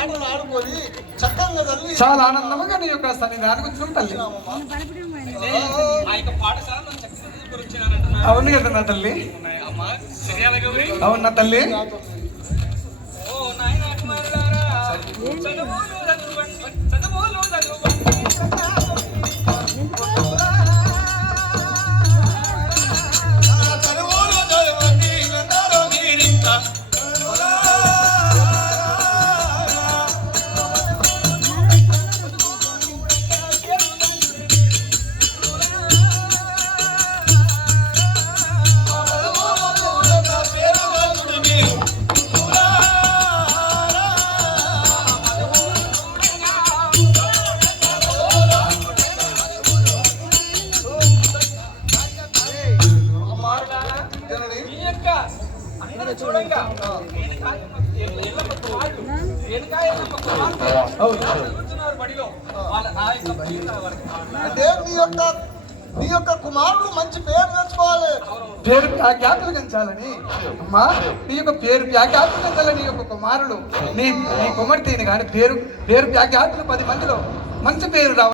ఆటలు ఆడుకొని చక్కగా తల్లి చాలా ఆనందముగా నీ యొక్క సన్నిధానికి వచ్చినాం తల్లి. అవును కదా నా తల్లి, అవునా తల్లి. అంటే నీ యొక్క కుమారుడు మంచి పేరు తెచ్చుకోవాలి, పేరు వ్యాఖ్యాతులు పెంచాలని. అమ్మా నీ యొక్క పేరు వ్యాఖ్యాతులు పెంచాలని నీ యొక్క కుమారుడు నీ కుమార్తెని కానీ పేరు వ్యాఖ్యాతులు 10 మందిలో మంచి పేరు రావాలి.